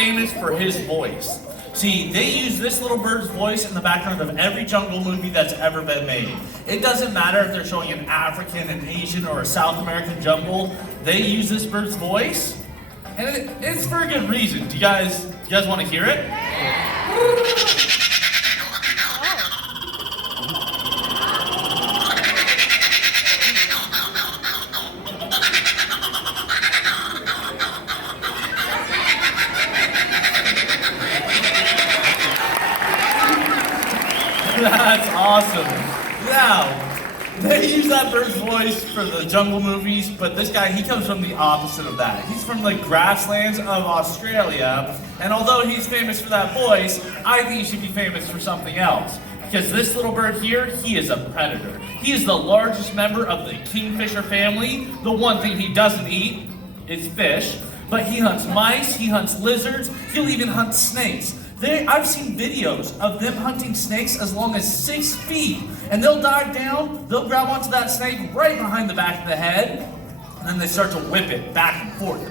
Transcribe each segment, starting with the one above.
famous for his voice. See, they use this little bird's voice in the background of every jungle movie that's ever been made. It doesn't matter if they're showing an African, an Asian, or a South American jungle. They use this bird's voice, and it's for a good reason. Do you guys want to hear it? That's awesome. Now, they use that bird's voice for the jungle movies, but this guy, he comes from the opposite of that. He's from the grasslands of Australia, and although he's famous for that voice, I think he should be famous for something else. Because this little bird here, he is a predator. He is the largest member of the kingfisher family. The one thing he doesn't eat is fish, but he hunts mice, he hunts lizards, he'll even hunt snakes. I've seen videos of them hunting snakes as long as 6 feet. And they'll dive down, they'll grab onto that snake right behind the back of the head, and then they start to whip it back and forth,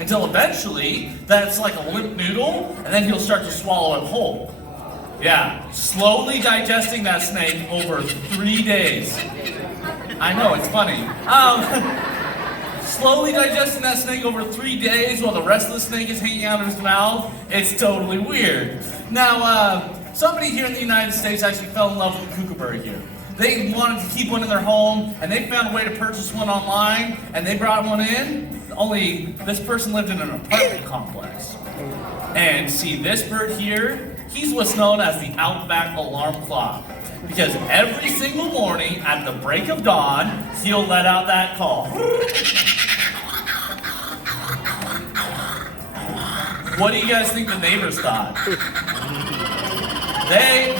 until eventually that's like a limp noodle, and then he'll start to swallow it whole. Yeah, slowly digesting that snake over 3 days. I know, it's funny. Slowly digesting that snake over 3 days while the rest of the snake is hanging out of his mouth. It's totally weird. Now, somebody here in the United States actually fell in love with a kookaburra here. They wanted to keep one in their home, and they found a way to purchase one online, and they brought one in, only this person lived in an apartment complex. And see, this bird here, he's what's known as the Outback alarm clock. Because every single morning at the break of dawn, he'll let out that call. What do you guys think the neighbors thought? They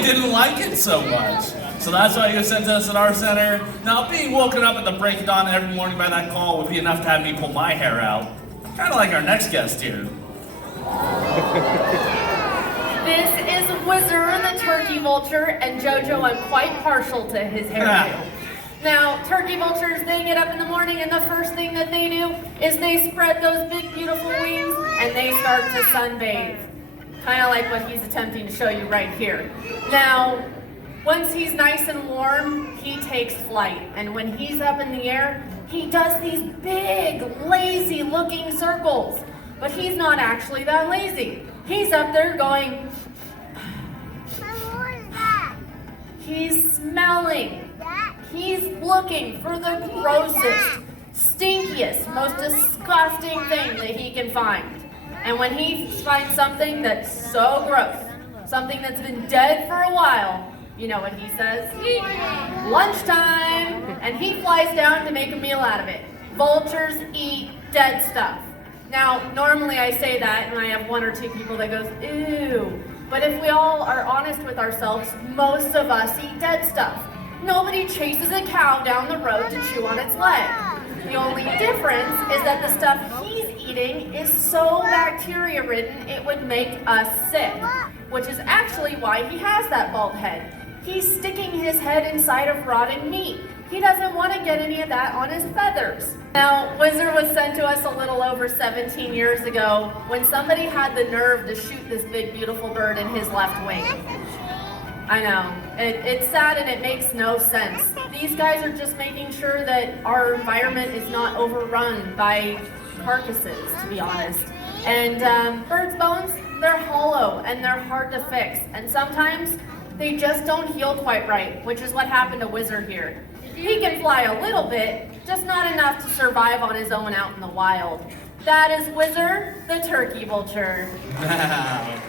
didn't like it so much. So that's why he was sent to us at our center. Now, being woken up at the break of dawn every morning by that call would be enough to have me pull my hair out. Kind of like our next guest here. This is Whizzer the turkey vulture, and Jojo, I'm quite partial to his hairdo. Now, turkey vultures, they get up in the morning, and the first thing that they do is they spread those big, beautiful wings, and they start to sunbathe. Kind of like what he's attempting to show you right here. Now, once he's nice and warm, he takes flight, and when he's up in the air, he does these big, lazy-looking circles. But he's not actually that lazy. He's up there going... He's smelling. He's looking for the grossest, stinkiest, most disgusting thing that he can find. And when he finds something that's so gross, something that's been dead for a while, you know what he says? Lunchtime! And he flies down to make a meal out of it. Vultures eat dead stuff. Now, normally I say that and I have 1 or 2 people that goes, ew. But if we all are honest with ourselves, most of us eat dead stuff. Nobody chases a cow down the road to chew on its leg. The only difference is that the stuff he's eating is so bacteria-ridden it would make us sick, which is actually why he has that bald head. He's sticking his head inside of rotting meat. He doesn't want to get any of that on his feathers. Now, Whizzer was sent to us a little over 17 years ago when somebody had the nerve to shoot this big, beautiful bird in his left wing. I know, it's sad and it makes no sense. These guys are just making sure that our environment is not overrun by carcasses, to be honest. And birds' bones, they're hollow and they're hard to fix. And sometimes they just don't heal quite right, which is what happened to Whizzer here. He can fly a little bit, just not enough to survive on his own out in the wild. That is Whizzer, the turkey vulture. Wow.